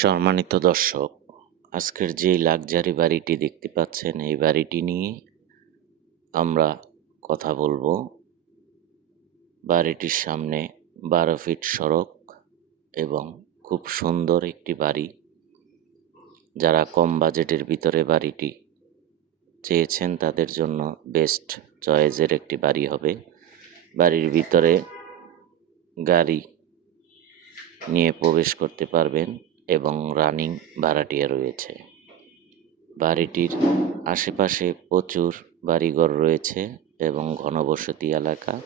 সম্মানিত দর্শক, আজকের যে লাক্সারি বাড়িটি দেখতে পাচ্ছেন, এই বাড়িটি নিয়ে আমরা কথা বলব। বাড়িটির সামনে বারো ফিট সড়ক এবং খুব সুন্দর একটি বাড়ি। যারা কম বাজেটের ভিতরে বাড়িটি চেয়েছেন, তাদের জন্য বেস্ট চয়েসের একটি বাড়ি হবে। বাড়ির ভিতরে গাড়ি নিয়ে প্রবেশ করতে পারবেন। এবং রানিং ভাড়াটিয়া রয়েছে। বাড়িটির আশেপাশে প্রচুর বাড়িঘর রয়েছে এবং ঘনবসতি এলাকা।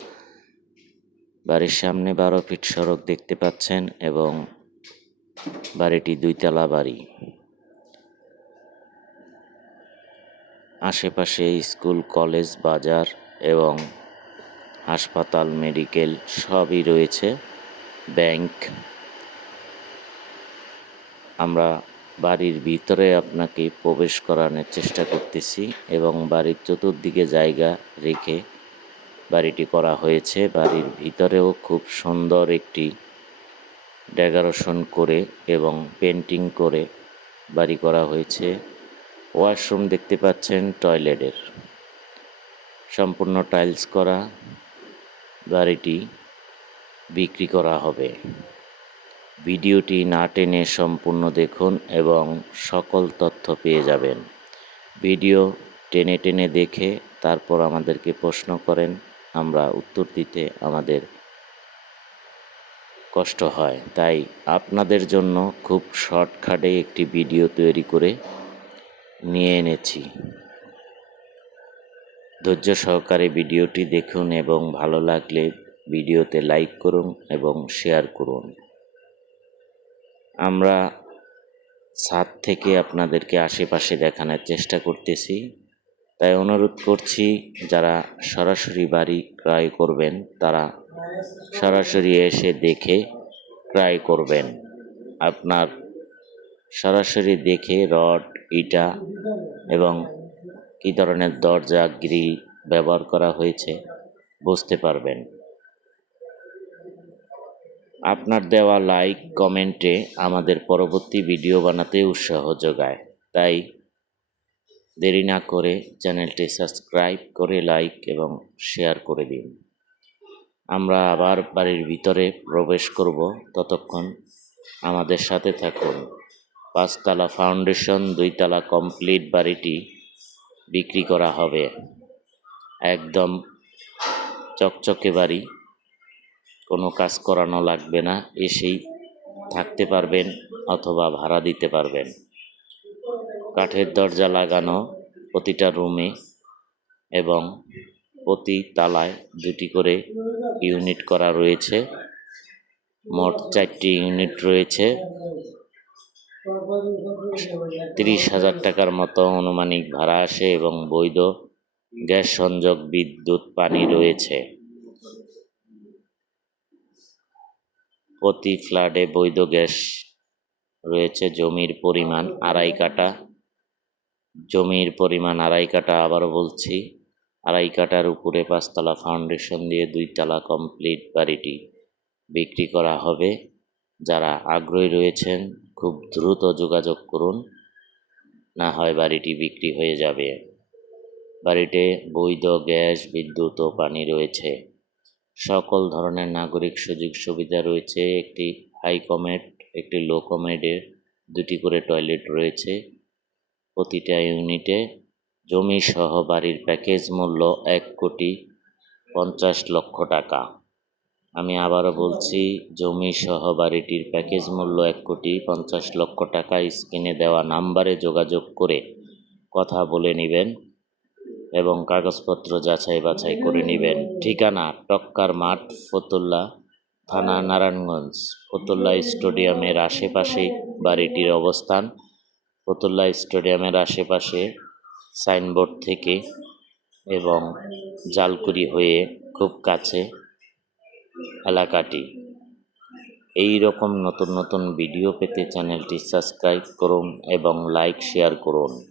বাড়ির সামনে বারো ফিট সড়ক দেখতে পাচ্ছেন এবং বাড়িটি দুইতলা বাড়ি। আশেপাশে স্কুল, কলেজ, বাজার এবং হাসপাতাল, মেডিকেল সবই রয়েছে। ব্যাংক আমরা বাড়ির ভিতরে আপনাকে প্রবেশ করানোর চেষ্টা করতেছি এবং বাড়ির চতুর্দিকে জায়গা রেখে বাড়িটি করা হয়েছে। বাড়ির ভিতরেও খুব সুন্দর একটি ডেকোরেশন করে এবং পেন্টিং করে বাড়ি করা হয়েছে। ওয়াশরুম দেখতে পাচ্ছেন, টয়লেটের সম্পূর্ণ টাইলস করা বাড়িটি বিক্রি করা হবে। ভিডিওটি না টেনে সম্পূর্ণ দেখুন এবং সকল তথ্য পেয়ে যাবেন। ভিডিও টেনে টেনে দেখে তারপর আমাদেরকে প্রশ্ন করেন, আমরা উত্তর দিতে আমাদের কষ্ট হয়। তাই আপনাদের জন্য খুব শর্টকাটে একটি ভিডিও তৈরি করে নিয়ে এনেছি। ধৈর্য সহকারে ভিডিওটি দেখুন এবং ভালো লাগলে ভিডিওতে লাইক করুন এবং শেয়ার করুন। আমরা ছাদ থেকে আপনাদেরকে আশেপাশে দেখানোর চেষ্টা করতেছি। তাই অনুরোধ করছি, যারা সরাসরি বাড়ি ক্রয় করবেন, তারা সরাসরি এসে দেখে ক্রয় করবেন। আপনার সরাসরি দেখে রড, ইটা এবং কী ধরনের দরজা, গ্রিল ব্যবহার করা হয়েছে, বুঝতে পারবেন। আপনার দেওয়া লাইক কমেন্টে আমাদের পরবর্তী ভিডিও বানাতে উৎসাহ যোগায়। তাই দেরি না করে চ্যানেলটি সাবস্ক্রাইব করে লাইক এবং শেয়ার করে দিন। আমরা আবার বাড়ির ভিতরে প্রবেশ করব। ততক্ষণ আমাদের সাথে থাকুন। পাঁচতলা ফাউন্ডেশন দুইতলা কমপ্লিট বাড়িটি বিক্রি করা হবে। একদম চকচকে বাড়ি। কোনো কাজ করানো লাগবে না, এসেই থাকতে পারবেন অথবা ভাড়া দিতে পারবেন। কাঠের দরজা লাগানো প্রতিটা রুমে এবং প্রতি তালায় দুটি করে ইউনিট করা রয়েছে। মোট চারটি ইউনিট রয়েছে। তিরিশ হাজার টাকার মতো আনুমানিক ভাড়া আসে এবং বৈধ গ্যাস সংযোগ, বিদ্যুৎ, পানি রয়েছে। প্রতি ফ্ল্যাটে বৈধ গ্যাস রয়েছে, জমির পরিমাণ আড়াই কাটা জমির পরিমাণ আড়াই কাটা আবারও বলছি, আড়াই কাটার উপরে পাঁচতলা ফাউন্ডেশন দিয়ে দুইতলা কমপ্লিট বাড়িটি বিক্রি করা হবে। যারা আগ্রহী রয়েছেন, খুব দ্রুত যোগাযোগ করুন, না হয় বাড়িটি বিক্রি হয়ে যাবে। বাড়িতে বৈধ গ্যাস, বিদ্যুৎ ও পানি রয়েছে। সকল ধরনের নাগরিক সুযোগ সুবিধা রয়েছে। একটি হাই কমেড একটি লো কমেডের দুটি করে টয়লেট রয়েছে। প্রতিটা ইউনিটে জমি সহ বাড়ির প্যাকেজ মূল্য এক কোটি পঞ্চাশ লক্ষ টাকা। আমি আবারও বলছি, জমি সহ বাড়িটির প্যাকেজ মূল্য এক কোটি পঞ্চাশ লক্ষ টাকা। স্ক্রিনে দেওয়া নাম্বারে যোগাযোগ করে কথা বলে নেবেন। এবং কাগজপত্র যাচাই বাছাই করে নেবেন। ঠিকানা, টক্কার মাঠ, ফতুল্লা থানা, নারায়ণগঞ্জ। ফতুল্লা স্টেডিয়ামের আশেপাশে বাড়িটির অবস্থান। ফতুল্লা স্টেডিয়ামের আশেপাশে সাইনবোর্ড থেকে এবং জালকুড়ি হয়ে খুব কাছে এলাকাটি। এই রকম নতুন নতুন ভিডিও পেতে চ্যানেলটি সাবস্ক্রাইব করুন এবং লাইক, শেয়ার করুন।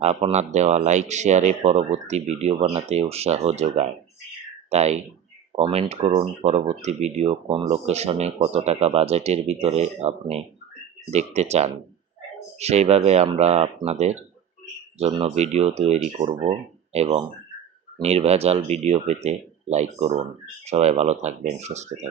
আপনার দেওয়া লাইক শেয়ারে পরবর্তী ভিডিও বানাতে উৎসাহ যোগায়। তাই কমেন্ট করুন পরবর্তী ভিডিও কোন লোকেশনে কত টাকা বাজেটের ভিতরে আপনি দেখতে চান। সেইভাবে আমরা আপনাদের জন্য ভিডিও তৈরি করব এবং নির্ভেজাল ভিডিও পেতে লাইক করুন। সবাই ভালো থাকবেন, সুস্থ থাকবেন।